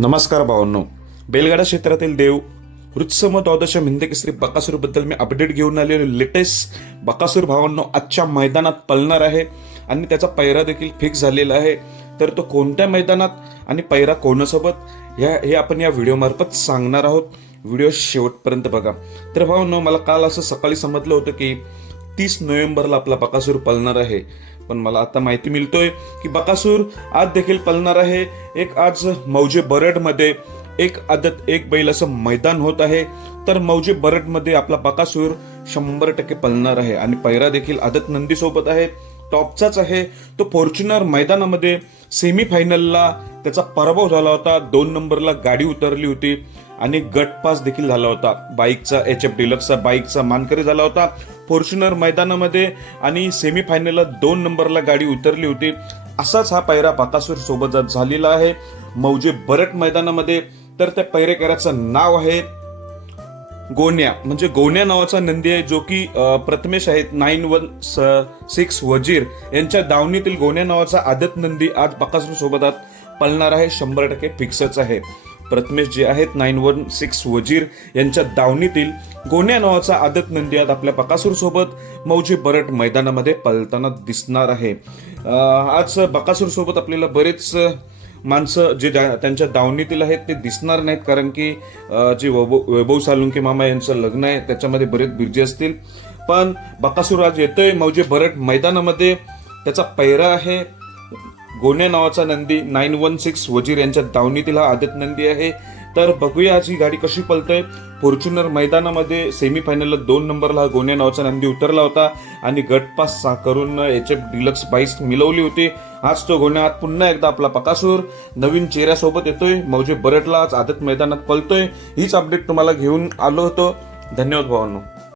नमस्कार भावांनो. बेलगाडा क्षेत्रातील देव वृत्सम द्वादश हिंदकेसरी बकासूरबद्दल मी अपडेट घेऊन आलेलो लेटेस्ट बकासूर भावांनो आजच्या मैदानात पळणार आहे आणि त्याचा पैरा देखील फिक्स झालेला आहे. तर तो कोणत्या मैदानात आणि पैरा कोणासोबत? ह्या हे आपण या व्हिडिओमार्फत सांगणार आहोत. व्हिडिओ शेवटपर्यंत बघा. तर भावांनो मला काल असं सकाळी समजलं होतं की तीस नोव्हेंबरला आपला बकासूर पळणार आहे. पण मला आता माहिती मिळतोय की बकासूर आज देखील पळणार आहे. एक आज मौजे बरडमध्ये एक आदत एक बैल असं मैदान होत आहे. तर मौजे बरडमध्ये आपला बकासूर शंभर टक्के पळणार आहे. आणि पैरा देखील आदत नंदीसोबत आहे. टॉपचाच आहे. तो फॉर्च्युनर मैदानामध्ये सेमीफायनलला त्याचा पराभव झाला होता. दोन नंबरला गाडी उतरली होती. आणि गट पास देखील झाला होता. बाईकचा एच एफ डिलक्सचा बाईकचा मानकरी झाला होता. फॉर्च्युनर मैदानामध्ये आणि सेमी फायनलला दोन नंबरला गाडी उतरली होती. असाच हा पैरा बाकासूर सोबत झालेला आहे. मौजे बरट मैदानामध्ये तर त्या पैरेकराचं नाव आहे गोन्या. म्हणजे गोन्या नावाचा नंदी आहे जो की प्रथमेश आहेत नाईन वन सिक्स वजीर. यांच्या दावणीतील गोन्या नावाचा आदत नंदी आज बकासूर सोबत आज पळणार आहे शंभर टक्के फिक्सच आहे. प्रथमेश जे आहेत नाईन वन सिक्स वजीर यांच्या दावणीतील गोन्या नावाचा आदत नंदी आज आपल्या बकासूर सोबत मौजे बरट मैदानामध्ये पळताना दिसणार आहे. आज बकासूर सोबत आपल्याला बरेच माणसं जे त्यांच्या दावणीतील आहेत ते दिसणार नाहीत कारण की जे वैभव वैभव सालुंके मामा यांचं लग्न आहे त्याच्यामध्ये बरेच बिर्जे असतील. पण बकासूर आज येतोय मौजे बरट मैदानामध्ये. त्याचा पैरा आहे. गोने नावाचा नंदी नाईन वन सिक्स वजीर यांच्या दावणीतील हा आदत नंदी आहे. तर बघूया आज ही गाडी कशी पलते फॉर्च्युनर मैदानामध्ये सेमी फायनलला दोन नंबरला हा गोन्या नावाचा नंदी उतरला होता आणि गटपास करून एच एफ डिलक्स बाईस मिळवली होती. आज तो गोण्या आज पुन्हा एकदा आपला पकासूर. नवीन चेहऱ्यासोबत येतोय. मौजे बरटला आज आदत मैदानात पलतोय. हीच अपडेट तुम्हाला घेऊन आलो होतो. धन्यवाद भावांनो.